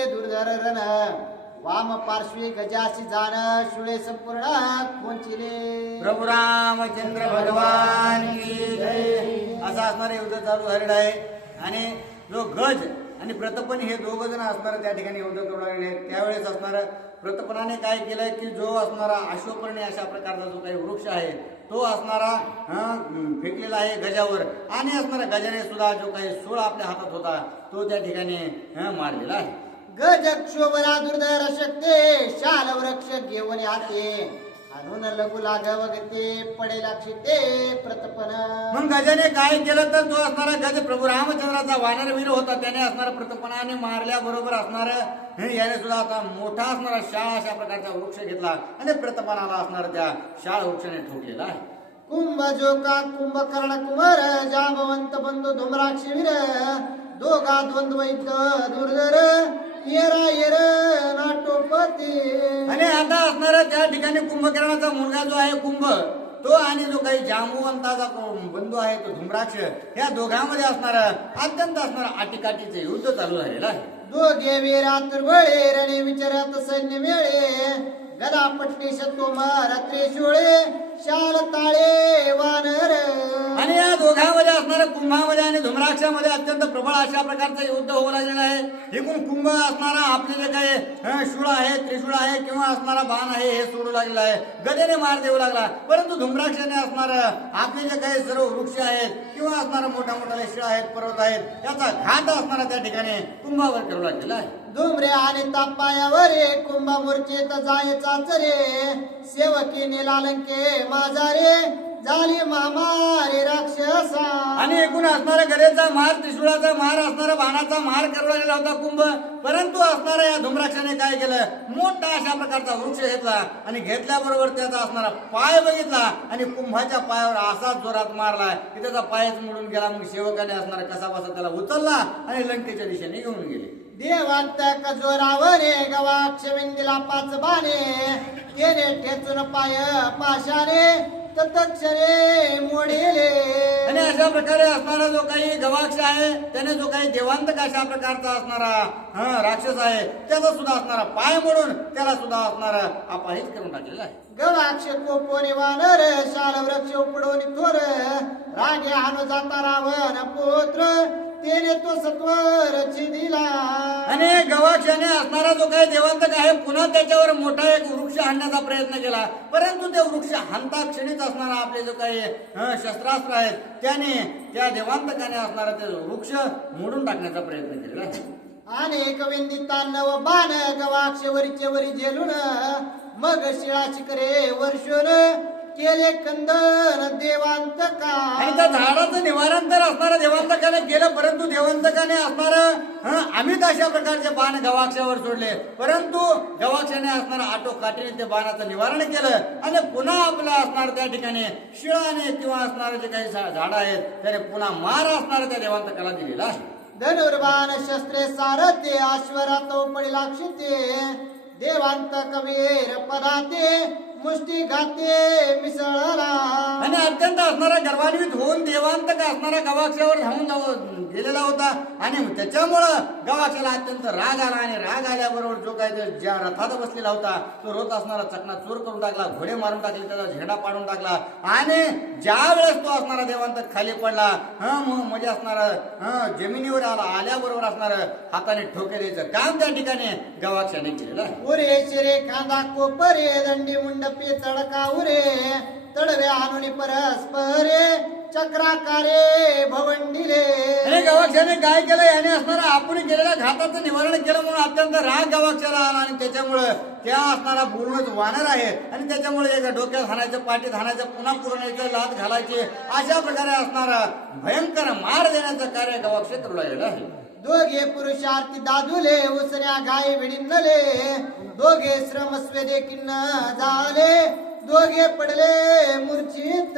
केले दुर्धर रण वाम पार्श्वी गजाशी जाण शुळे संपूर्ण कोंचिले. प्रभू रामचंद्र भगवान की जय. असा असणारे युद्ध चालू झालेलं आहे आणि जो गज आणि प्रतपन हे दोघ जण असणार त्या ठिकाणी युद्ध करू लागले. त्यावेळेस असणार प्रतपनाने काय केलंय की जो असणारा अश्वपर्णी अशा प्रकारचा जो काही वृक्ष आहे तो असणारा फेकलेला आहे गजावर आणि असणारा गजाने सुद्धा जो काही सूळ आपल्या हातात होता तो त्या ठिकाणी मारलेला आहे. गज क्षोभरा दुर्धर शक्ते शाल वृक्ष घेऊन हाते आणून लघु लाघव गते पडेल क्षिते प्रतपन. मग गजाने काय केलं तर तो असणारा गज प्रभू रामचंद्राचा वानरवीर होता. त्याने असणारा प्रतपनाने मारल्याबरोबर असणार याने सुद्धा आता मोठा असणारा शाळ अशा प्रकारचा वृक्ष घेतला आणि प्रतपनाला असणारा त्या शाळ वृक्षाने ठोकलेला आहे. कुंभ जोका कुंभकर्ण कुमार जांबवंत बंधू धुम्राक्षी वीर दोघा द्वंद्व दुर्धर येरा येर नाटोपती. आणि आता असणारा त्या ठिकाणी कुंभकर्णाचा मुलगा जो आहे कुंभ तो आणि जो काही जांबुवंताचा बंधू आहे तो धुम्राक्ष या दोघांमध्ये असणार अत्यंत असणार आटीकाटीचे युद्ध चालू झालेलं आहे. दोघे वीरात बळे रणे विचारात सैन्य मेळे गदा पट्टी शतोमार त्रिशूळे शाल ताळे वानर. आणि या दोघांमध्ये असणाऱ्या कुंभामध्ये आणि धुम्राक्षामध्ये अत्यंत प्रबळ अशा प्रकारचं युद्ध होऊ लागलेलं आहे. एकूण कुंभ असणारा आपले जे काही शूळ आहे त्रिशूळ आहे किंवा असणारा बाण आहे हे सोडू लागलेला आहे. गदेने मार देऊ लागला. परंतु धुम्राक्षाने असणार आपले जे काही सर्व वृक्ष आहेत किंवा असणारा मोठ्या मोठ्या शिळा आहेत पर्वत आहेत याचा घात असणारा त्या ठिकाणी कुंभावर करू लागलेला आहे. धुमरे आणि तापायावरे कुंभ मूर्छेत जायचा चरे सेवकीने लालंके माझारे झाली मामारे राक्षसा. आणि एकूण असणारा गदेचा मार त्रिशूळाचा मार असणारा बाणाचा मार करू लागलेला होता कुंभ. परंतु असणारा या धुम्राक्षाने काय केलं मोठा अशा प्रकारचा वृक्ष घेतला आणि घेतल्याबरोबर त्याचा असणारा पाय बघितला आणि कुंभाच्या पायावर असाच जोरात मारला की त्याचा पायच मोडून गेला. मग सेवकाने असणारा कसा बसा त्याला उचलला आणि लंकेच्या दिशेने घेऊन गेले. देवांत कजोरावरे गवाक्ष विंदिला पाच बाणे केले ठेचून पाय पाशाने तत्क्षरे मोडेले. आणि अशा प्रकारे असणारा जो काही गवाक्ष आहे त्याने जो काही देवांतक अशा प्रकारचा असणारा राक्षस आहे त्याचा सुद्धा असणारा पाय मोडून त्याला सुद्धा असणारा अपाहित करून टाकलेला आहे. गवाक्ष कोपोने वानर शाल वृक्ष उपडून थोर रागे हाणू जाता रावण पुत्र तेने तो सत्वर दिला. आणि गवाक्षाने असणारा जो काही देवांतक आहे पुन्हा त्याच्यावर मोठा एक वृक्ष हाणण्याचा प्रयत्न केला. परंतु ते वृक्ष हाणता क्षणीच असणारा आपले जो काही शस्त्रास्त्र आहेत त्याने त्या देवांतकाने असणारा ते वृक्ष मोडून टाकण्याचा प्रयत्न केला. अनेक विंदिता नव बाण गवाक्ष वरीचे वरी झेलून मग शिळा शिखरे वर्षून केले कंदन देवांतका. आणि त्या झाडाचं निवारण तर असणाऱ्या देवांतकाने केलं. परंतु देवांतकाने असणारं अमित अशा प्रकारचे बाण गवाक्षावर सोडले. परंतु गवाक्षाने असणारं आटोकाठीने ते बाणाचं निवारण केलं आणि पुन्हा आपलं असणार त्या ठिकाणी शिळाने किंवा असणारे जे काही झाड आहेत त्याने पुन्हा मार असणाऱ्या त्या देवांतकाला दिलेला आहे. धनुर्बाण शस्त्रे सारथे अश्वरात उपडी लाक्षिते देवांतक वीर पदाते मुष्टी घाते मिसळला. आणि अत्यंत असणारा गर्वान्वित होऊन देवांतक असणारा गवाक्षावर धावून गेलेला होता आणि त्याच्यामुळं गवाक्षाला अत्यंत राग आला आणि राग आल्याबरोबर जो काही ज्या रथात बसलेला होता तो रथ असणारा चकना चोर करून टाकला, घोडे मारून टाकले, त्याचा झेंडा पाडून टाकला आणि ज्या वेळेस तो असणारा देवांतक खाली पडला म्हणजे असणारा जमिनीवर आल्याबरोबर असणार हाताने ठोके द्यायचं काम त्या ठिकाणी गवाक्षाने केलेलं. उरे शिरे खांदा कोपरे दंडी मुंडपी तडका उरे तडवे आणून परस्परे चक्राकारे भवंडिले. आणि गवाक्षाने काय केलं याने असणारा आपण केलेल्या घाताचं निवारण केलं म्हणून अत्यंत राग गवाक्षाला आला आणि त्याच्यामुळे त्या असणारा पूर्णच वानर आहे आणि त्याच्यामुळे एका डोक्यात हाणायचं, पाठीत हाणायचं, पुन्हा पुरवण्याचं, लात घालायचे अशा प्रकारे असणारा भयंकर मार देण्याचं कार्य गवाक्ष करू लागलेलं आहे. दोघे पुरुषार्थी दादुले उसऱ्या गाई विडिंदले दोघे श्रमस्वे देखील झाले दोघे पडले मूर्छित.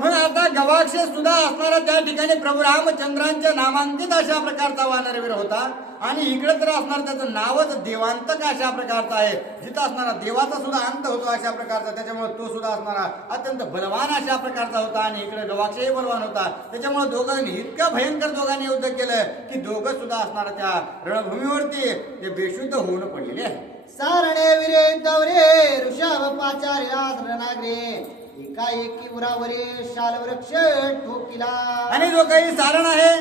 मग आता गवाक्ष सुद्धा असणारा त्या ठिकाणी प्रभू रामचंद्रांच्या नामांकित अशा प्रकारचा वानरवीर होता आणि इकडे तर असणार त्याचं नावच देवांतक अशा प्रकारचं आहे, जिथं असणारा देवाचा सुद्धा अंत होतो अशा प्रकारचा, त्याच्यामुळे तो सुद्धा असणारा अत्यंत बलवान अशा प्रकारचा होता आणि इकडे गवाक्षही बलवान होता. त्याच्यामुळे दोघांनी इतकं भयंकर दोघांनी युद्ध केलं की दोघं सुद्धा असणारा त्या रणभूमीवरती ते बेशुद्ध होऊन पडलेले आहे. सारणे विरे दौरे ऋषभ पाचार्या रणाग्रे एकाएकी उरावरे शाल वृक्ष ठोकिला. आणि जो काही सारण आहे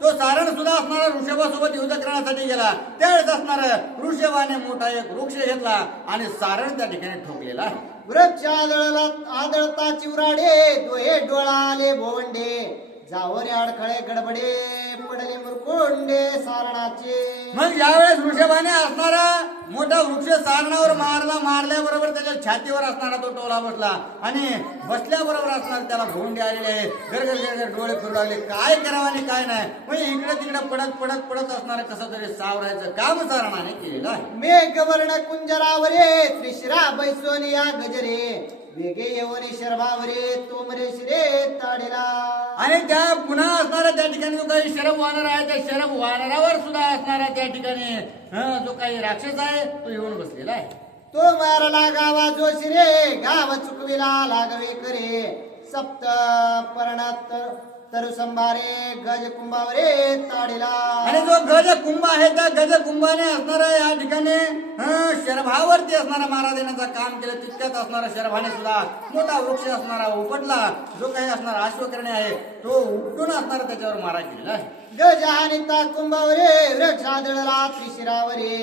तो सारण सुद्धा असणारा ऋषभासोबत युद्ध करण्यासाठी गेला. त्यावेळेस असणार ऋषभाने मोठा एक वृक्ष घेतला आणि सारण त्या ठिकाणी ठोकलेला आहे. वृक्ष आदळता चिवराडे डोळे डोळा आले भोवंडे जावरे अडखळे गडबडे पडले मुरकुंडे सारणाचे. मग यावेळेस ऋषभाने असणारा मोठा वृक्ष सारणावर मारल्याबरोबर त्याच्या छातीवर असणारा तो टोला बसला आणि बसल्याबरोबर असणार त्याला भोंडे आलेले आहे. गरगर डोळे फिरू लागले, काय करावं आणि काय नाही. म्हणजे इकडे तिकडे पडत असणार कसं तरी सावरायचं काम सारणाने केलेलं आहे. मेघवर्ण कुंजरावरे त्रिशिरा बैसोनिया गजरे वेगे येवने शर्भावरे तोमरे शिरे ताडेला. आणि त्या पुन्हा असणारा त्या ठिकाणी जो काही शरभ वानर आहे त्या शरभ वानरावर सुद्धा असणारा त्या ठिकाणी जो काही राक्षस आहे तो येऊन बसलेला आहे. तो मारला गावा जोशिरे गाव चुकविला लागवे करे सप्त पर्णात तरु संभारे गज कुंभावरे ताडिला. आणि जो गज कुंभ आहे त्या गज कुंभाने असणारा या ठिकाणी शरभावरती असणारा मारा देण्याचं काम केलं. तितक्यात असणारा शरभाने सुद्धा मोठा वृक्ष असणारा उपटला. जो काही असणारा अश्वकर्णी आहे तो उपटून असणारा त्याच्यावर मारा केलेला आहे. गज हानिता कुंभावरे वृक्ष आदळला त्रिशिरावरे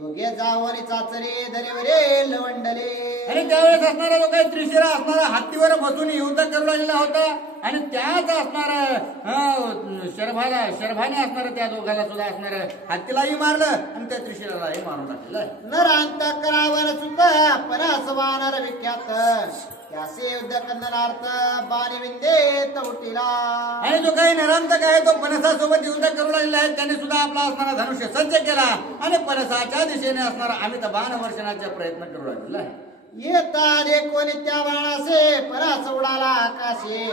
दोघे जावरी चाचरे धरेवरे लवंडले. आणि त्यावेळेस असणारा जो काही त्रिशिरा असणारा हत्तीवर बसून युद्ध करू लागलेला होता आणि त्याच असणारा शरभाने असणारा त्या दोघाला सुद्धा असणार हत्तीलाही मारलं आणि त्या त्रिशिरालाही मारून टाकलेलं. नरांत करावर सुद्धा परास वानर विख्यात त्यासे युद्ध कंदनार्थ बाणविंदे तवटीला. आणि जो काही नरांतक आहे तो पनसासोबत युद्ध करू लागलेला आहे. त्याने सुद्धा आपला असणारा धनुष्य सज्ज केला आणि पनसाच्या दिशेने असणारा अमित बाण वर्षणाचा प्रयत्न करू लागलेला आहे. येता रे कोणी त्या बाणासे परास उडाला आकाशे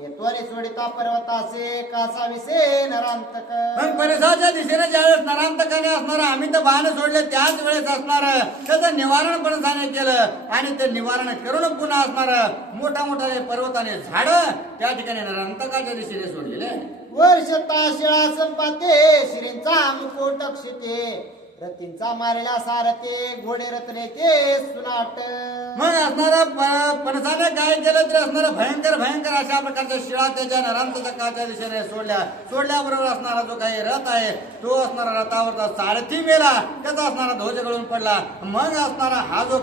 येतोरी सोडिता पर्वतासे कासा विसे नरांतक. पण पनसाच्या दिशेने ज्यावेळेस नरांतकाने असणारा अमित बाण सोडले त्याच वेळेस असणार त्याचं निवारण पनसाने केलं आणि ते निवारण करून पुन्हा असणार मोठा पर्वताने झाड त्या ठिकाणी नरांतकाच्या दिशेने सोडलेले. वर्षता शिळा संपाते श्रींचा मुकुट क्षिते रतींचा मारल्या सारते घोडे रत्ने ते सुनाट. मग असणारा पणसाने काय केलं तर असणारा भयंकर अशा प्रकारच्या शिळा त्याच्या नरांतकाच्या दिशेने सोडल्याबरोबर असणारा जो काही रथ आहे तो असणारा रथावरचा सारथी मेला, त्याचा असणारा ध्वज गळून पडला. मग असणारा हा जो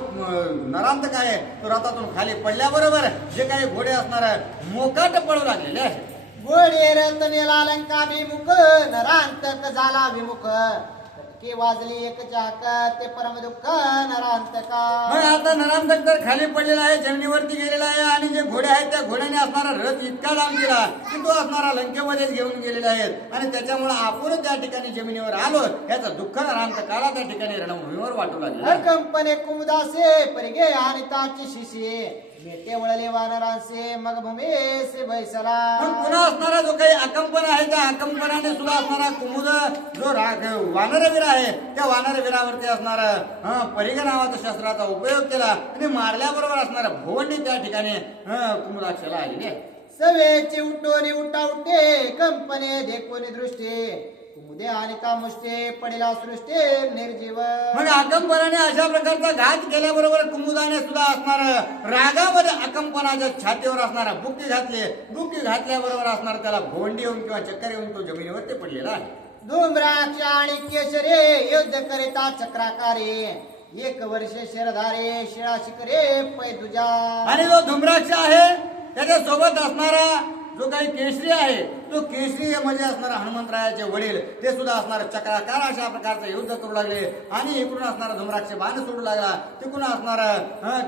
नरांतक आहे तो रथातून खाली पडल्याबरोबर जे काही घोडे असणार मोकाट पळू लागलेले आहे. घोडे रत्नेला लंका विमुख नरांतक झाला विमुख वाजली एक चाक ते परम दुःख नरांतका. मग आता नरांतक तर खाली पडलेला आहे, जमिनीवरती गेलेला आहे आणि जे घोडे आहेत त्या घोड्याने असणारा रथ इतका लांब गेला की तो असणारा लंकेमध्येच घेऊन गेलेला आहे आणि त्याच्यामुळे आपण त्या ठिकाणी जमिनीवर आलो याचं दुःख नरांतकाला त्या ठिकाणी रणभूमीवर वाटू लागले. कंपने कुमुदासे परिगे आणि ताची शिशी मेटे वळले वानरांसे मग भूमेसे बैसला. पुन्हा असणारा जो काही अकंपन आहे त्या अकंपनाने सुद्धा असणारा कुमुद जो वानरवीर आहे त्या वानरवीरावरती असणारा परिग नावाच्या शस्त्राचा उपयोग केला आणि मारल्याबरोबर असणारा भोवंडी त्या ठिकाणी कुमुदाक्षाला आलेली आहे. सवेची उठोनी उठे कंपने देखोनी दृष्टी कुमुदे आणि मुष्टे पडिला सृष्टे निर्जीव. मग अकंपनाने अशा प्रकारचा घात केल्याबरोबर कुमुदाने सुद्धा असणार रागामध्ये अकंपनाच्या छातीवर असणारा बुक्की घातल्याबरोबर असणार त्याला भोंडी येऊन किंवा चक्कर येऊन तो जमिनीवरती पडलेला आहे. धूम्राक्ष आणि केशरे युद्ध करिता चक्राकारे एक वर्ष शिरधारे शिळा शिखरे पै तुझ्या. आणि जो धूम्राक्ष आहे त्याच्या सोबत असणारा जो काही केशरी आहे तो केशरी म्हणजे असणारा हनुमंतरायाचे वडील ते सुद्धा असणार चक्राकार अशा प्रकारचं युद्ध करू लागले आणि इकडून असणारा धूम्राक्ष बाण सोडू लागला. तिकडून असणारा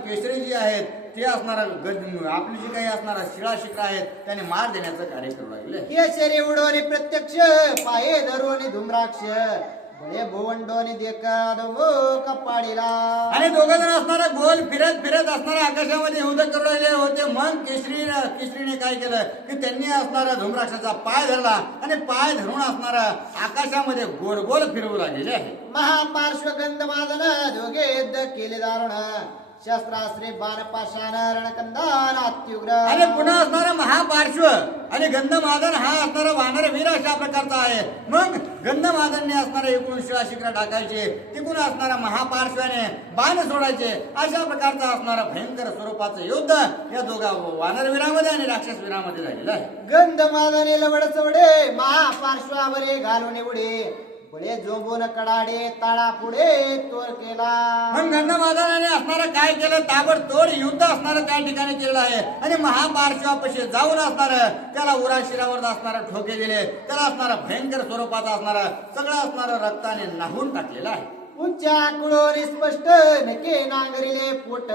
केशरी जी आहेत ते असणारा आपली जी काही असणारा शिळा शिखर आहेत त्याने मार देण्याचं कार्य करू लागले. केशरी उडवणे प्रत्यक्ष पाये धरून धूम्राक्ष बळे भुवंडोनी देखत वो कपाडीला. आणि दोघ जण असणारा गोल फिरत फिरत असणारा आकाशामध्ये युद्ध करू राहिले होते. मग केसरीने काय केलं की त्यांनी असणारा धूम्राक्षाचा पाय धरला आणि पाय धरून असणारा आकाशामध्ये गोल गोल फिरवू लागलेले आहे. महापार्श्व गंधमादन दोघे युद्ध केले दारुण. शस्त्रास्त्रे बाण पाषाण रणकंदान अत्युग्र. आणि पुन्हा असणारा महापार्श्व आणि गंधमादन हा असणारा वानर वीर अशा प्रकारचा आहे. मग गंधमादनने असणारा 19 शिखर टाकायचे, तिकडून असणारा महापार्श्वाने बाण सोडायचे. अशा प्रकारचा असणारा भयंकर स्वरूपाचं युद्ध या दोघा वानर वीरामध्ये आणि राक्षस वीरामध्ये झालेलं आहे. गंधमादने लवड चवडे महापार्श्वावरे घालून उडे. बळे झोंबून कडाडे ताळा पुढे तोर केला. मग गंधमादनाने असणारं काय केलं, ताबडतोड युद्ध असणारं त्या ठिकाणी केलेलं आहे. आणि महापार्श्वापाशी जाऊन असणारं त्याला उराशिरावर असणारं ठोके दिले. त्याला असणारं भयंकर स्वरूपाचा असणारं सगळं असणारं रक्ताने नाहून टाकलेलं आहे. उंच्या कुळोरी स्पष्ट नके नांगरिले पोट.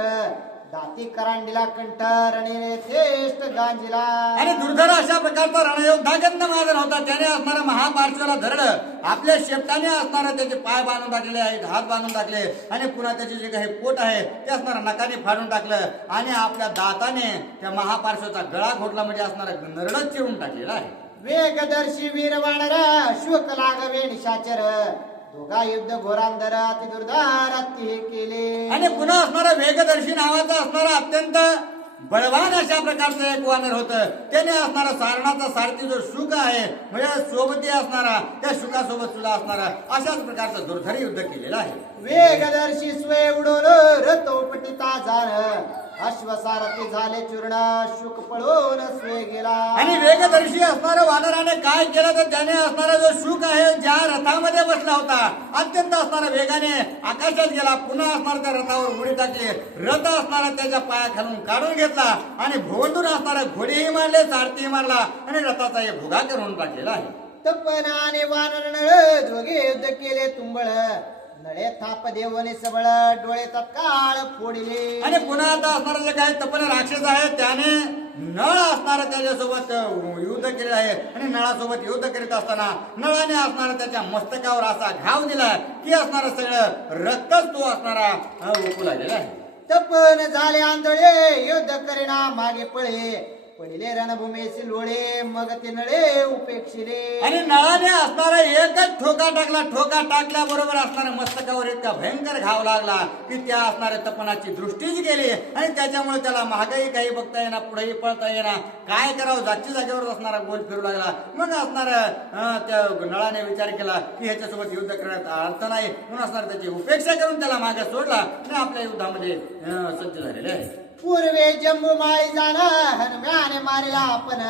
दाती करांडीला कंठ रणिले थेष्ट गांजीला. आणि दुर्धर अशा प्रकारचा रणयोद्धा गंधमादन होता. त्याने असणारा महापार्श्वाला धरलं. आपल्या शेपटाने असणारा त्याचे पाय बांधून टाकलेले आहेत, हात बांधून टाकले. आणि पुन्हा त्याचे जे काही पोट आहे ते असणारा नकाने फाडून टाकलं. आणि आपल्या दाताने त्या महापार्श्वाचा गळा घोटला, म्हणजे असणारा नरडच चिरून टाकलेला आहे. वेगदर्शी वीर वानर शुक लागवे निशाचर. दोघा युद्ध घोरांधर अति दुर्धार अति केले. आणि पुन्हा असणारा वेगदर्शी नावाचा असणारा अत्यंत बळवान अशा प्रकारचं एक वानर होतं. त्याने असणारा सारणाचा सारथी जो शुक आहे, म्हणजे सोबती असणारा, त्या शुकासोबत सुद्धा असणारा अशाच प्रकारचं दुर्धर युद्ध केलेलं आहे. वेगदर्शी स्वे उडवल रथ उपटिता जाण. अश्वसारथी झाले चूर्ण शुक पळून स्वे गेला. आणि वेगदर्शी असणाऱ्या वानराने काय केलं तर त्याने असणारा जो शुक आहे, ज्या रथामध्ये बसला होता, अत्यंत असणारा वेगाने आकाशात गेला. पुन्हा असणारा त्या रथावर उडी टाकली. रथ असणारा त्याच्या पायाखालून काढून घेतला आणि भोवंडून असणारा घोडेही मारले, सारथीही मारला आणि रथाचा एक भुगा करून टाकलेला आहे. तपनाने वानर नळ दोघे युद्ध केले तुंबळ. नळे थाप देवने सबळ डोळे तत्काळ फोडिले. आणि पुन्हा आता असणारा जे काही तपन राक्षस आहे, त्याने नळ असणारा त्याच्यासोबत युद्ध केलेलं आहे. आणि नळासोबत युद्ध करीत असताना नळाने असणारा त्याच्या मस्तकावर असा घाव दिला की असणारा सगळं रक्तच तो असणारा ओकू लागलेला आहे. तपन झाले आंधळे युद्ध करीना मागे पळे. पहिले रणभूमीचे लोळे मग ते नळे उपेक्षिले. आणि नळाने असणारा एकच ठोका टाकला. ठोका टाकल्याबरोबर असणाऱ्या मस्तकावर इतका भयंकर घाव लागला की त्या असणाऱ्या तपनाची दृष्टीच गेली. आणि त्याच्यामुळे त्याला मागेही काही बघता येणार, पुढेही पळता येणार. काय करावं, जागच्या जागेवर असणारा गोल फिरू लागला. मग असणारा त्या नळाने विचार केला की ह्याच्यासोबत युद्ध करण्यात अर्थ नाही, म्हणून असणार त्याची उपेक्षा करून त्याला मागे सोडला आणि आपल्या युद्धामध्ये सज्ज झालेले आहे. पूर्वे जम्मू माळी जाणं हनुम्याने मारिला आपण.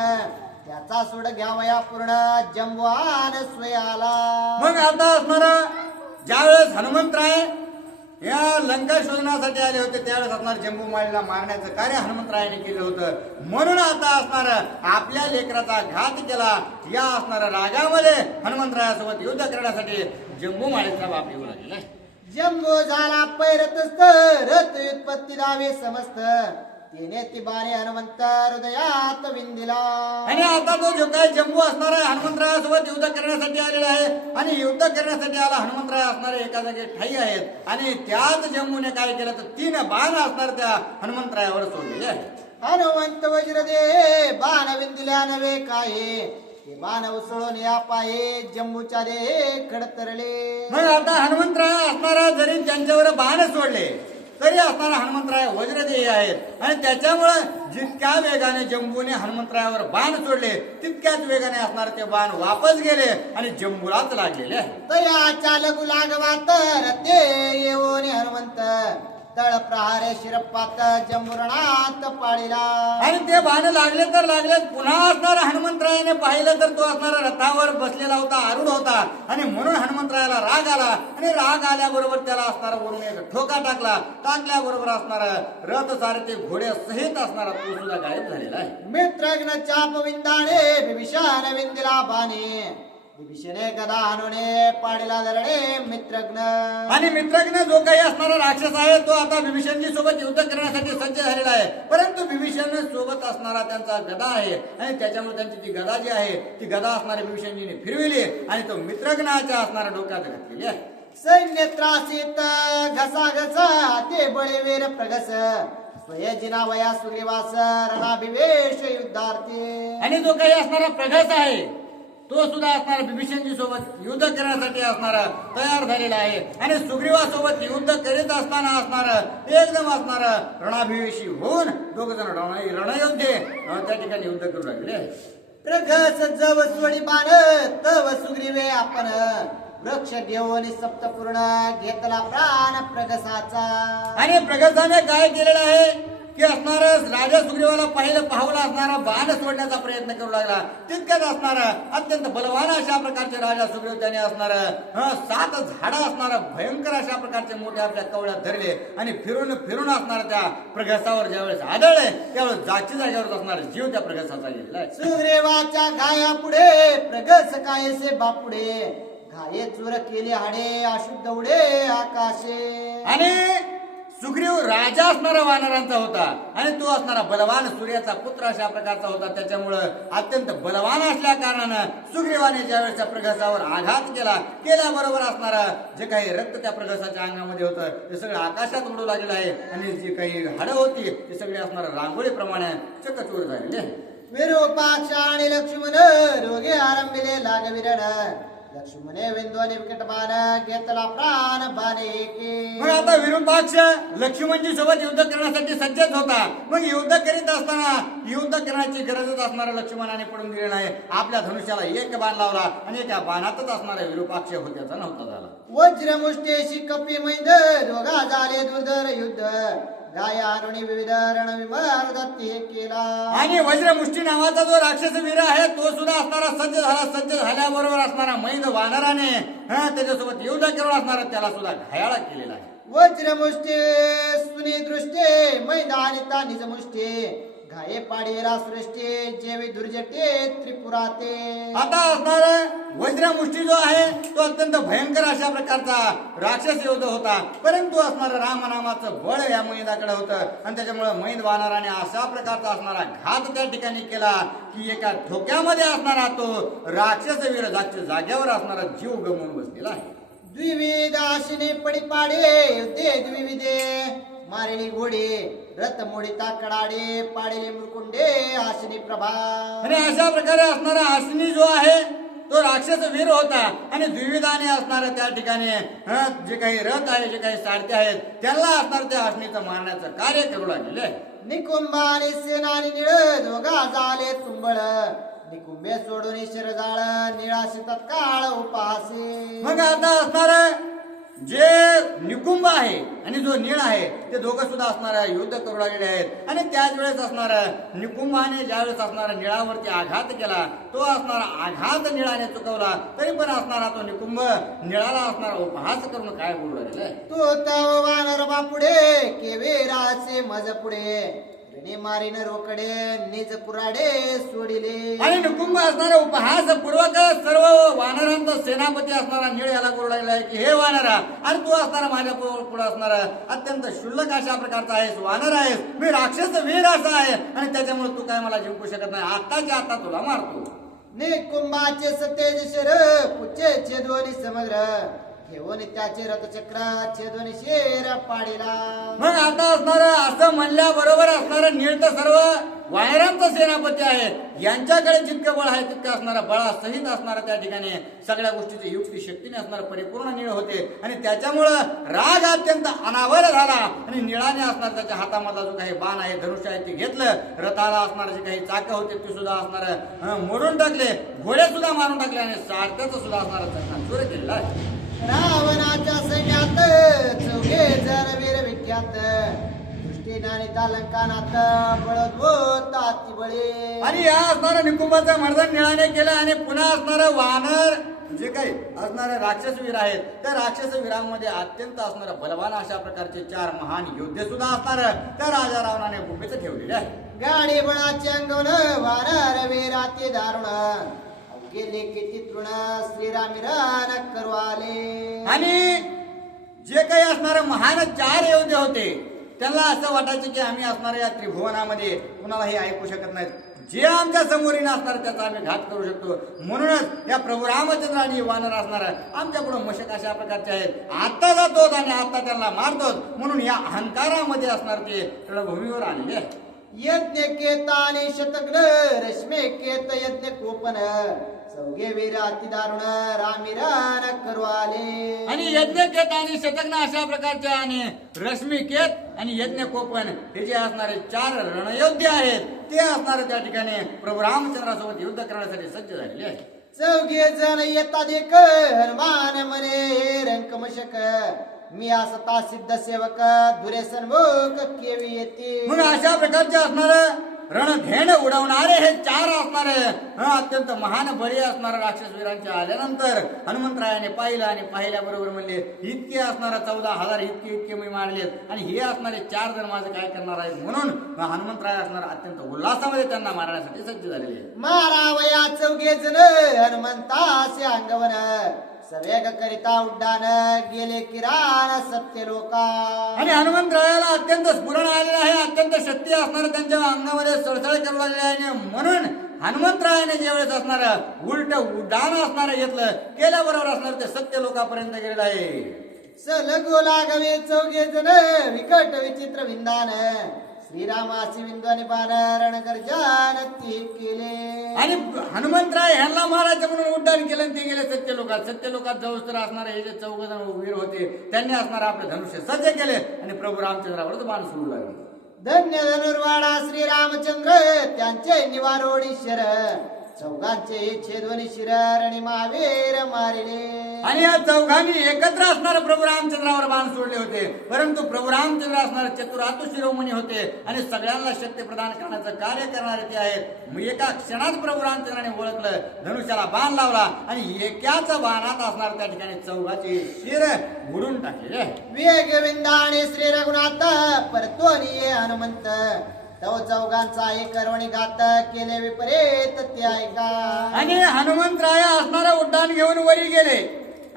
त्याचा सोड घ्यावया पूर्ण जम्बुआन स्वयाला. मग आता असणारा ज्यावेळेस हनुमंतराय या लंका शोधण्यासाठी आले होते, त्यावेळेस असणार जम्बू माळीला मारण्याचं कार्य हनुमंतरायाने केलं होतं. म्हणून आता असणार आपल्या लेकराचा घात केला. या असणाऱ्या रागामध्ये हनुमंतरायासोबत युद्ध करण्यासाठी जम्बू माळीचा बाप येऊ लागलेला आहे. जम्बो झाला पैरतस्त रथ उत्पत्ती दावे समस्त. तिने ती बाणे हनुमंत हृदयात विंदिला. आणि आता तो जो काही जम्बू असणार आहे, हनुमंतरायासोबत युद्ध करण्यासाठी आलेला आहे. आणि युद्ध करण्यासाठी आला हनुमंतराय असणारे एका जागी ठाई आहेत. आणि त्याच जम्बूने काय केलं तर 3 बाण असणार त्या हनुमंतरायावर सोडलेले आहे. हनुमंत वज्र दे बाण विंदिल्या नवे काय. ते बाण उसळून या पाये जम्बूच्या दे खडतरले. मग आता हनुमंतराय असणारा जरी त्यांच्यावर बाण सोडले तरी असणारा हनुमंतराय वज्रदेही आहेत. आणि त्याच्यामुळे जितक्या वेगाने जम्बूने हनुमंतरायावर बाण सोडले, तितक्याच वेगाने असणारे ते बाण वापस गेले आणि जम्बूलाच लागलेले आहे. तयाच्या लगू लागवा तर ते येऊन हनुमंत. तळ प्रहारे शिरपात जंबुरणात पाळीला. आणि ते बाण लागले तर लागले. पुन्हा असणारा हनुमंतरायाने पाहिलं तर तो असणारा रथावर बसलेला होता, आरूढ होता. आणि म्हणून हनुमंतरायाला राग आला. आणि राग आल्याबरोबर त्याला असणारा वरून एक ठोका टाकला. टाकल्याबरोबर असणारा रथ सारखे घोडे सहित असणारा तो सुद्धा गायब झालेला आहे. मित्रग्न चाप विंदाणे विभीषण विंदिला बाणे. विभीषणे गदा हाणूने पाडीला धरणे मित्रज्ञ. आणि मित्रज्ञ जो काही असणारा राक्षस आहे तो आता विभीषणजी सोबत युद्ध करण्यासाठी सज्ज झालेला आहे. परंतु विभीषण सोबत असणारा त्यांचा गदा आहे आणि त्याच्यामुळे त्यांची ती गदा जी आहे ती गदा असणाऱ्या विभीषणजीने फिरविली आणि तो मित्रज्ञाच्या असणाऱ्या डोक्यात घातलेली आहे. सैन्य त्रासित घसा घसा ते बळीवीर प्रगस स्वयजिना वया सुग्रीवास रणाभिवेश युद्धार्थी. आणि जो काही असणारा प्रगस आहे तो सुद्धा असणारा विभीषणजी सोबत युद्ध करण्यासाठी असणारा तयार झालेला आहे. आणि सुग्रीवासोबत युद्ध करीत असताना असणार एकदम असणार रणाभिवेशी होऊन दोघ जण रणयोद्धे त्या ठिकाणी युद्ध करू लागले. प्रगस जव स्वडी बाण तव सुग्रीवे आपण वृक्ष घेऊन सप्तपूर्ण घेतला प्राण प्रगसाचा. आणि प्रगसाने काय केलेलं आहे की असणार राजा सुग्रीवाला पाहावला असणारा बाण सोडण्याचा प्रयत्न करू लागला. तितक्यात असणार अत्यंत बलवान अशा प्रकारचे राजा सुग्रीव त्याने असणार 7 झाडं असणार भयंकर अशा प्रकारचे मोठे आपल्या कवड्यात धरले आणि फिरून फिरून असणार त्या प्रगसावर ज्यावेळेस आदळले त्यावेळेस जागच्या जागेवर असणार जीव त्या प्रगसाचा गेलेला आहे. सुग्रीवाच्या गाया पुढे प्रगस कायसे बापुढे घाये चूर केले हाडे अशुद्ध उडे आकाशे. आणि सुग्रीव राजा असणारा वानरांचा होता आणि तो असणारा बलवान सूर्याचा पुत्र अशा प्रकारचा होता. त्याच्यामुळं अत्यंत बलवान असल्या कारणानं सुग्रीवाने ज्यावेळेस त्या प्रगसावर आघात केल्याबरोबर असणारा जे काही रक्त त्या प्रगसाच्या अंगामध्ये होतं ते सगळं आकाशात उडू लागलेलं आहे आणि जी काही हाडं होती ती सगळी असणारा रांगोळीप्रमाणे चकचूर झालेली. विरूपाक्ष आणि लक्ष्मण रोगे आरंभिले लागविरण लक्ष्मणे विंदोनी विकट बाण घेतला प्राण बाणे एके. मग आता विरूपाक्ष लक्ष्मणजी सोबत युद्ध करण्यासाठी सज्जच होता. मग युद्ध करीत असताना युद्ध करण्याची गरजच असणारा लक्ष्मणाने पडून दिली नाही. आपल्या धनुष्याला एक बाण लावला आणि एका बाणातच असणारा विरूपाक्ष होत्याचा नव्हता झाला. वज्रमुष्टेशी कपी मैंद दोघा झाले दुर्धर युद्ध गाया आणून विविध रणविमर दत्ती केला. आणि वज्रमुष्टी नावाचा जो राक्षस वीर आहे तो सुद्धा असणारा सज्ज झाला. सज्ज झाल्याबरोबर असणारा मैंद वानराने त्याच्यासोबत युद्ध करून असणारा त्याला सुद्धा घायाळा केलेला आहे. वज्रमुष्टे सुनी दृष्टे मैदानी तानिज मुष्टे घाये पाडीरा सृष्टे जेवी दुर्जटे त्रिपुराते. आता असणार वज्रमुष्टी जो आहे तो अत्यंत भयंकर अशा प्रकारचा राक्षस योद्धा होता. परंतु असणार रामनामाचं बळ या मैदाकडे होतं आणि त्याच्यामुळे मैद वानराने अशा प्रकारचा असणारा घात त्या ठिकाणी केला की एका ठोक्यामध्ये असणारा तो राक्षस वीर जागेवर असणारा जीव गमवून बसलेला आहे. द्विविध आशिने पडी पाडे युद्धे द्विविधे मारेली घोडे रथ मोडिता कडाडे पाडेले मुकुंडे आशिनी प्रभा. आणि अशा प्रकारे असणारा आशिनी जो आहे तो राक्षस वीर होता आणि द्विविधाने असणारा त्या ठिकाणी जे काही रथ आहे जे काही सारथे आहेत त्यांना असणार त्या आशनीचं मारण्याचं कार्य करू लागले. निकुंभ आणि सेनानी निळ दोघा झाले तुंबळ निकुंभे सोडून शिरजाळ निळाशी तत्काळ उपासे. मग आता असणार जे निकुंभ आहे आणि जो नीळ आहे ते दोघं सुद्धा असणारा युद्ध करू लागलेले आहेत. आणि त्याच वेळेस असणार निकुंभाने ज्यावेळेस असणारा निळावरती आघात केला तो असणारा आघात निळाने चुकवला तरी पण असणारा तो निकुंभ निळाला असणारा उपहास करून काय बोलू लागलेला आहे. तो तव वानर बापुडे केवेराचे मज पुढे मारीन रोकडे निज कुराडे सोडिले. आणि निकुंभ असणारा उपहास पूर्वक सर्व वानरांचा सेनापती असणारा निळ याला करू लागला आहे की हे वानरा आणि तू असणारा माझ्या पुढे असणारा अत्यंत क्षुल्लक अशा प्रकारचा आहेस वानर आहेस. मी राक्षस वीर असा आहे आणि त्याच्यामुळे तू काय मला जिंकू शकत नाही. आताच्या आता तुला मारतो. निकुंभाचे सतेज शर पुचे छेदोनी समग्र घेऊन त्याचे रथचक्र छेदोनी शेर पाडीला. मग आता असणार असं म्हणल्याबरोबर असणार नीळ तर सर्व वानरांचा सेनापती आहे. यांच्याकडे जितकं बळ आहे तितकं असणारा बळासहित असणारा त्या ठिकाणी सगळ्या गोष्टीची युक्ती शक्तीने असणार परिपूर्ण निळ होते आणि त्याच्यामुळं राग अत्यंत अनावर झाला आणि निळाने असणार त्याच्या हातामधला जो काही बाण आहे धनुष्य आहे ते घेतलं. रथाला असणार जे काही चाकं होते ते सुद्धा असणार मोडून टाकले. घोडे सुद्धा मारून टाकले आणि सारथ्याचं सुद्धा असणारा चकनाचूर केलेला आहे. रावणाच्या सैन्यात चौघे जण वीर विख्यात दृष्टीनाने तालंकानात बळद अति बळे. आणि या असणारं निकुंभाचं मर्दन निळाने केलं आणि पुन्हा असणारं वानर जे काही असणारे राक्षस वीर आहेत त्या राक्षस वीरांमध्ये अत्यंत असणारं बलवान अशा प्रकारचे 4 महान योद्धे सुद्धा असणार त्या राजा रावणाने गुंफेत ठेवलेले आहे. गाडी बळाचे अंगवण वानर वीराचे दारुण गेले किती तृण श्रीरामी रण करू आले. आणि जे काही असणारे महान 4 योद्धे होते त्यांना असं वाटायचं की आम्ही असणाऱ्या या त्रिभुवनामध्ये कुणालाही ऐकू शकत नाहीत. जे आमच्या समोरील असणार त्याचा आम्ही घात करू शकतो. म्हणूनच या प्रभू रामचंद्र आणि वानर असणार आमच्याकडून मशक अशा प्रकारचे आहेत. आता जातो आणि आता त्यांना मारतो. म्हणून या अहंकारामध्ये असणार ते रणभूमीवर आलेले आहेत. यज्ञ केता आणि शतघ्न रश्मे केत यज्ञ कोपन चौघे वीर अति दारुण रामी रण करू आले. आणि यज्ञकेत आणि शतघ्न अशा प्रकारचे आणि रश्मिकेत आणि यज्ञ कोपन हे जे असणारे 4 रणयोद्धे आहेत ते असणारे त्या ठिकाणी प्रभू रामचंद्रासोबत युद्ध करण्यासाठी सज्ज झालेले आहेत. चौघे जण येता देख हनुमान म्हणे रंक मशक मी असता सिद्ध सेवक धुरे सन्मुख केवी येते. म्हणून अशा प्रकारचे असणारे रणधेण उडवणारे हे 4 असणारे अत्यंत महान बळी असणारे राक्षस वीरांचे आल्यानंतर हनुमंतरायाने पाहिलं आणि पाहिल्याबरोबर म्हणले इतके असणारा 14,000 इतके मी मारलेत आणि हे असणारे 4 जण माझं काय करणार आहेत. म्हणून हनुमंतराय असणार अत्यंत उल्हासामध्ये त्यांना मारण्यासाठी सज्ज झालेले आहेत. मारावया चौघे जण हनुमंतासे अंगवन सवेग करिता उड्डाण गेले किराण सत्य लोका. आणि हनुमंतरायाला अत्यंत स्फुरण आलेलं आहे. अत्यंत शक्ती असणार त्यांच्या अंगामध्ये सळसळ करू लागले आहे. म्हणून हनुमंतरायाने ज्यावेळेस असणार उलट उड्डाण असणार घेतलं केल्याबरोबर असणार ते सत्य लोकांपर्यंत गेलेलं आहे. सलगो लागवे चौघे जण विकट विचित्र विंदान श्रीरामासी विंदाने बाण रणगर्जन ते केले. आणि हनुमंतराय ह्यांना मारायचं म्हणून उड्डाण केलं आणि ते गेले सत्य लोकात. सत्य लोकात जाऊस तर असणारे हे जे 4 जण वीर होते त्यांनी असणार आपले धनुष्य सज्ज केले आणि प्रभू रामचंद्रावर बाण सोडू लागले. धन्य धनुर्वाडा श्रीरामचंद्र त्यांचे निवारोडी शर चौघांचे छेदवनी शिरर आणि महावीर मारिले. आणि या 4घांनी एकत्र असणारे प्रभू रामचंद्रावर बाण सोडले होते. परंतु प्रभू रामचंद्र असणारे चतुरातु शिरोमणी होते आणि सगळ्यांना शक्ती प्रदान करण्याचं कार्य करणारे ते आहेत. मग एका क्षणात प्रभू रामचंद्राने ओळखलं, धनुष्याला बाण लावला आणि एकाच बाणात असणार त्या ठिकाणी 4घाचे शिर उडून टाकले. वेग विंदाणे श्री रघुनाथ परतोनी हनुमंत तव चौघांचा एक करवणी घात केले विपरीत ते ऐका. आणि हनुमंतराय असणारा उड्डाण घेऊन वरी गेले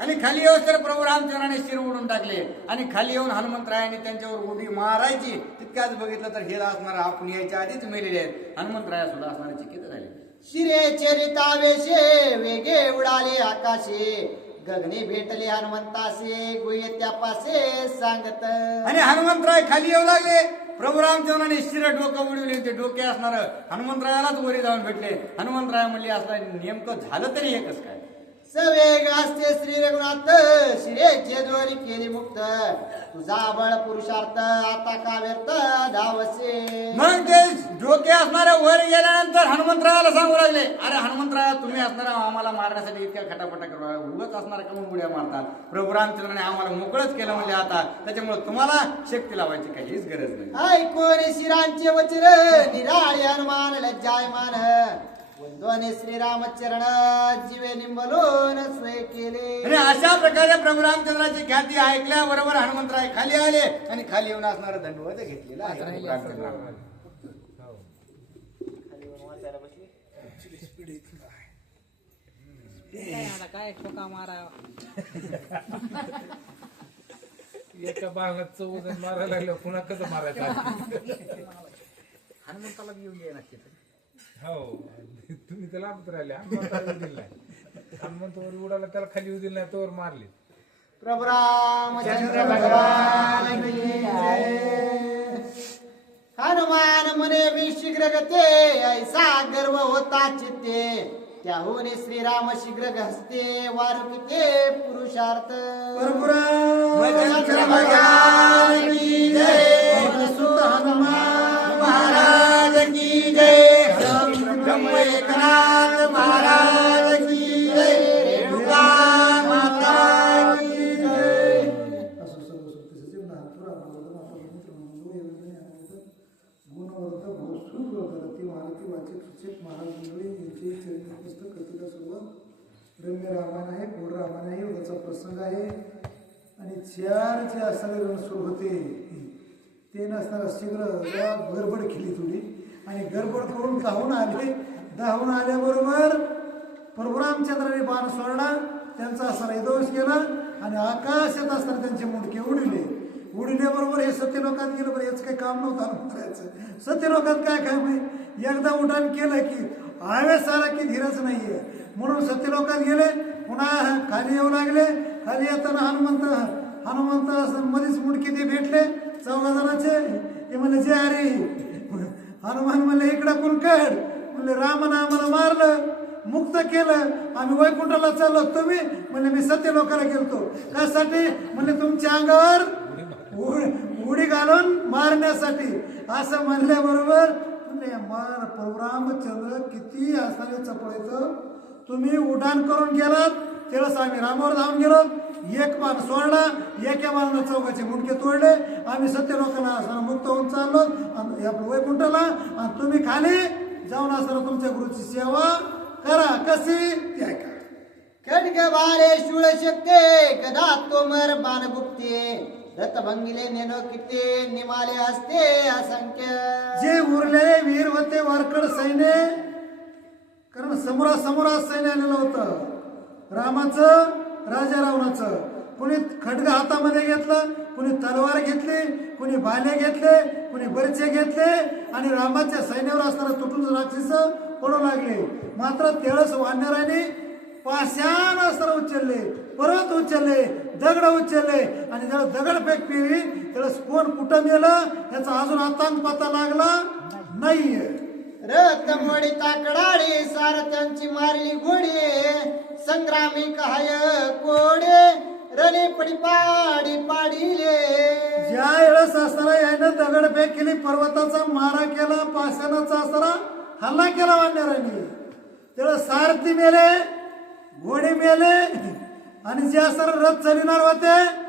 आणि खाली येऊन तर प्रभू रामचंद्राने शिर उडून टाकले. आणि खाली येऊन हनुमंतरायाने त्यांच्यावर उडी मारायची तितक्याच बघितलं तर हे असणारा आपण यायच्या आधीच मेलेले आहेत. हनुमंतराया सुद्धा असणारे चिकित झाले. शिरे चरितावेशे वेगे उडाले आकाशे गगने भेटले हनुमंतासे गुह्य त्यापासे सांगत. आणि हनुमंतराय खाली येऊ लागले. प्रभू रामचंद्राने शिर डोकं उडवले. ते डोके असणार हनुमंतरायालाच वरी जाऊन भेटले. हनुमंतराय म्हणले असणार नेमकं झालं तरी एकच काय. सवेग असते श्री रघुनाथ शिरेचे ध्वनी केली मुक्त तुझा बळ पुरुषार्थ आता का व्यर्थ धावसे. मग ते डोके असणाऱ्या वर गेल्यानंतर हनुमंतरायाला सांगू लागले, अरे हनुमंतराया तुम्ही असणारा आम्हाला मारण्यासाठी इतक्या खटापटा करू उगत असणारा कमून उड्या मारतात. प्रभू रामचंद्राने आम्हाला मोकळच केलं म्हणजे आता त्याच्यामुळे तुम्हाला शक्ती लावायची काहीच गरज नाही. ऐकून शिरांचे वचन निराळे हनुमान लज्जायमान वंदने श्रीरामचरण जीवे निंबलोन सोय केले. आणि अशा प्रकारे प्रभू रामचंद्राची ख्याती ऐकल्याबरोबर हनुमंतराय खाली आले आणि खाली येऊन असणारा दंडवत घेतलेला आहे. काय ठोका मारा एका बाणात 14 जण मारायला लागलं पुन्हा कसं मारायचं. हनुमंताला येऊन घ्या नक्की. हो तुम्ही त्याला लांबत राहिले. हनुमंत वर उडाला त्याला खाली येऊ दिलं नाही तोवर मारले. प्रभु रामचंद्र भगवान की जय. हनुमान म्हणे मी शीघ्र गते ऐसा गर्व होता चित्ते त्याहून श्रीराम शीघ्र घसते वारुकिते पुरुषार्थ. प्रभु रामचंद्र भगवान की जय. सुत हनुमान महाराज की जय. ब्रह्म एकनाथ महाराज की जय. रेणुका माता की जय. असं सर्व सुखीचं जीवनात पुराणाबद्दल आपल्या मित्र म्हणून योजने गुणवर्ध भोसूर करती मारुती वाचिक सुचित महाराज मंडळी यांचे चरित्र पुस्तक कथित सर्व रम्य रामायण आहे. गोड रामायण आहे. उद्याचा प्रसंग आहे आणि 4 जे असणारे रणसूर होते ते नसताना शीघ्र गडबड केली थोडी आणि गडबड करून धावून आले. धावून आल्याबरोबर प्रभू रामचंद्राने बाण सोडला, त्यांचा असणारा दोष केला आणि आकाशात असताना त्यांचे मुंडके उडले. उडल्याबरोबर हे सत्यलोकात गेलं. बरं याचं काही काम नव्हतं आणून करायचं. सत्यलोकात काय काय माहिती, एकदा उड्डाण केलं की आवेश आला की धीरच नाहीये, म्हणून सत्यलोकात गेले. पुन्हा खाली येऊ लागले. खाली येताना हनुमंत असं मध्येच मुंडके ते भेटले 14 जणांचे. ते म्हणले जे अरे हनुमान म्हणले इकडं कोण कड, म्हणले रामानं आम्हाला मारलं, मुक्त केलं, आम्ही वैकुंठाला चाललो. तुम्ही म्हणले मी सत्यलोकाला गेलतो. कशासाठी, म्हणले तुमच्या अंगावर उडी घालून मारण्यासाठी. असं म्हणल्याबरोबर म्हणले मार प्रभू रामचंद्र किती असणारे चपळायचं, तुम्ही उड्डाण करून गेलात त्यावेळेस आम्ही रामावर धावून गेलो. एक बाण सोडला, एका बाणानं 4 मुंडके तोडले. आम्ही सत्यलोकाला असताना मुक्त होऊन चाललो आपलं वैकुंठाला, आणि तुम्ही खाली जाऊन असताना तुमच्या गुरुची सेवा करा. कशी ती ऐका. खड्ग बारे शूळ शकते गदा तोमर बाण गुप्ते रथ भंगिले नेनो किती निमाले असते असंख्य. जे उरलेले वीर होते वारकड सैन्य, कारण समोरासमोर सैन्य आलेलं होतं रामाचं, राजा रावणाचं. कुणी खड्ग हातामध्ये घेतलं, कुणी तलवार घेतली, कुणी भाले घेतले, कुणी बरचे घेतले आणि रामाच्या सैन्यावर असणारा तुटून राक्षस पडू लागले. मात्र तेळस वानराने पाषाण अस्त्र उचलले, परत उचलले, दगड उचलले आणि जेव्हा दगडफेक केली त्यावेळेस कोण कुठं मेलं याचा अजून आताच पत्ता लागला नाहीये. रथ मोडी ताकडाडी सारथ्यांची मारली घोडी संग्रामी काय कोडे रणे पडी पाडी पाडीले. ज्या वेळेस असताना यानं दगडफेक केली, पर्वताचा मारा केला, पाषाणाचा असताना हल्ला केला वानरांनी, त्यावेळेस सारथी मेले, घोडे मेले आणि जे असताना रथ चालविणार होते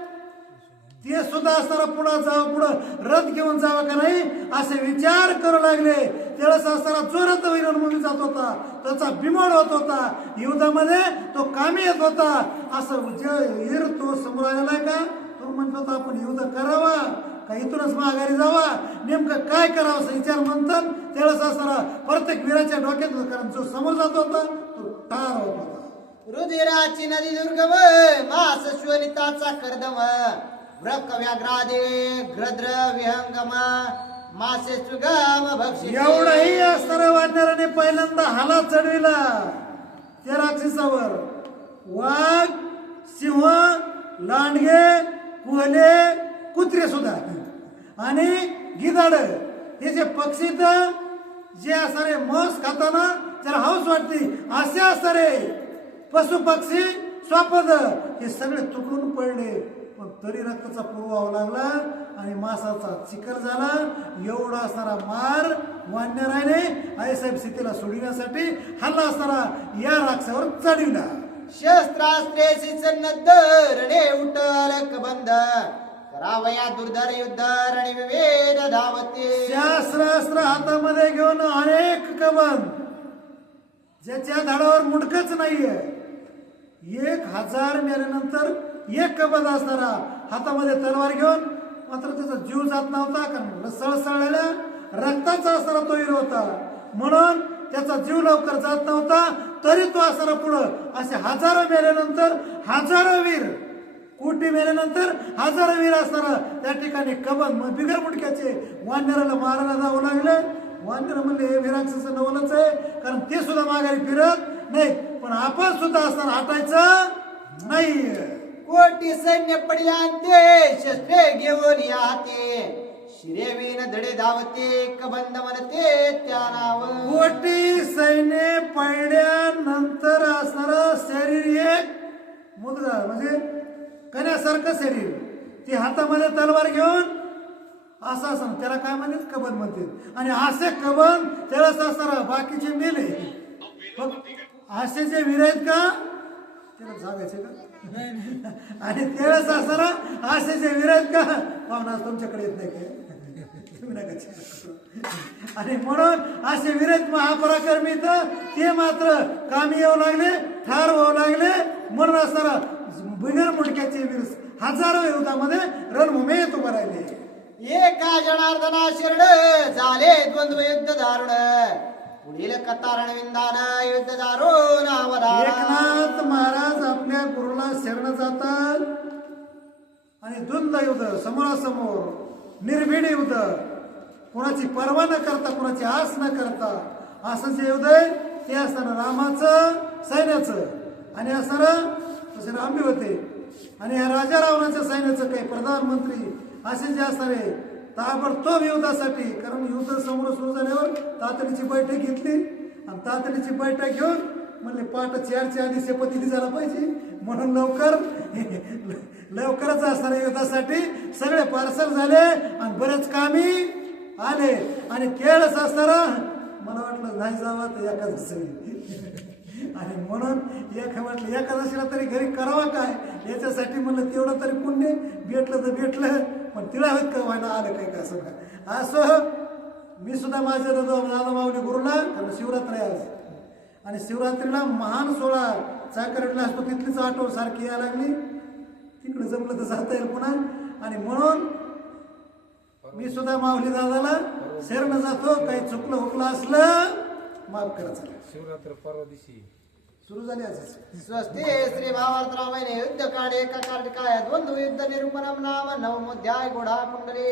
ते सुद्धा असताना पुढं रथ घेऊन जावं का नाही असे विचार करू लागले. त्यावेळेस असताना जो रथ म्हणून जात होता त्याचा बिमोड होत होता, युद्धामध्ये तो कामी येत होता. असं जे वीर तो समोर आलेला आहे का, तो म्हणतो होता आपण युद्ध करावा का इथूनच माघारी जावा, नेमकं काय करावं असं विचार म्हणतात. त्यावेळेस असताना प्रत्येक वीराच्या डोक्यात, कारण जो समोर जात होता तो ठार होत होता. रुधिराची नदी दुर्गम मास श्वनिताचा कर्दम व्रक व्याघ्रादे ग्रद्र विहंगम मासे सुगम भक्षी. एवढंही असणाऱ्या वानराने पहिल्यांदा हाला चढविला त्या राक्षसावर. वाघ, सिंह, लांडगे, कुहले, कुत्रे सुद्धा आणि गिधाड हे जे पक्षी जे असणारे मांस खाताना त्याला हौस वाटते असे असणारे पशु पक्षी स्वापद हे सगळे तुटून पडले. पण तरी रक्ताचा पूर व्हावा लागला आणि मासाचा चिखल झाला. एवढा असणारा मार वानराने आईसाहेब सीतेला सोडविण्यासाठी हल्ला असणारा या राक्षसावर चढविला. शस्त्रास्त्रे सन्नद्धरणे उठल कबंध करावया दुर्धर युद्ध रणे विवेद धावते. शस्त्रास्त्र हातामध्ये घेऊन अनेक कबंध, ज्याच्या धाडावर मुंडकच नाहीये. 1000 मेल्यानंतर एक कबंध असणारा हातामध्ये तलवार घेऊन, मात्र त्याचा जीव जात नव्हता कारण सळसळलेल्या रक्ताचा असणारा तो वीर होता, म्हणून त्याचा जीव लवकर जात नव्हता. तरी तो असणारा पुढं असे हजारो मेल्यानंतर हजारो वीर, कोटी मेल्यानंतर हजारो वीर असणारा त्या ठिकाणी कबंध बिगर मुंडक्याचे वानराला मारायला जावं लागले. वानर म्हणले हे वीराक्षस नवलच आहे, कारण ते सुद्धा माघारी फिरत नाही, पण आपण सुद्धा असताना हटायचं नाही. कोटी सैन्य पडल्यानते शस्त्रे घेऊन याते शिरेवीन धडे धावते कबंध म्हणते त्या नाव. कोटी सैन्य पडल्यानंतर असणारं शरीर एक मुद्रा म्हणजे कण्यासारखं शरीर, ते हातामध्ये तलवार घेऊन असं असं त्याला काय म्हणतात कबंध म्हणतात. आणि असे कबंध त्याला असणार बाकीचे मेले, असे जे वीर आहेत का त्याला सांगायचे का आणि त्यावेळेस असणारा असे जे वीर आहेत का पाहुणा तुमच्याकडे येत नाही काय तुम्ही नका. आणि म्हणून असे वीर आहेत महापराक्रमी तर ते मात्र कामी येऊ लागले, ठार होऊ लागले. म्हणून असणारा बिगर मुंडक्याचे वीर हजारो युद्धामध्ये रणभूमी उभे राहिले. एका जनार्दना शिरड झाले द्वंद्व युद्ध दारुण पुढील कतारण विंदान युद्ध दारुण अवधारा. एकनाथ महाराज आपल्या गुरुला शरण जातात आणि द्वंद युद्ध समोरासमोर निर्भीड युद्ध, कुणाची पर्वा न करता, कुणाची आस न करता असं जे युद्ध आहे ते असताना रामाचं सैन्याचं आणि असणारं तसे रामबी होते आणि या राजा रावणाच्या सैन्याचं काही प्रधानमंत्री असे जे असणारे ताबडतोब युद्धासाठी, कारण युद्ध समोर सुरू झाल्यावर तातडीची बैठक घेतली आणि तातडीची बैठक घेऊन म्हणले पाठ 4च्या आधी शपथ झाला पाहिजे म्हणून लवकरच असणाऱ्या युद्धासाठी सगळे पार्सल झाले आणि बरेच कामी आले आणि केळच असणारा मला वाटलं नाही जावा तर एकादशी आणि म्हणून म्हटलं एकादशीला तरी घरी करावा काय, याच्यासाठी म्हणलं तेवढं तरी पुण्य भेटलं तर भेटलं, पण तिला होत का व्हायला आलं काय का असं काय. असं मी सुद्धा माझ्या दादा माऊली गुरुला, कारण शिवरात्री आज आणि शिवरात्रीला महान सोहळा चाकरटला असतो, तिथलीच आठवण सारखी यायला लागली, तिकडे जमलं तर जाता येईल पुन्हा. आणि म्हणून मी सुद्धा माऊली दादाला शरण जातो, काही चुकलं हुकलं असलं माफ करायचं. शिवरात्र परवा दिवशी सुरू झाली आज. स्वस्ति श्री भावार्थ रामायणे युद्ध काळे एका कार्तिकाय द्वंद्व युद्ध निरूपणम नाम नवमोध्याय गोढा कुंडली.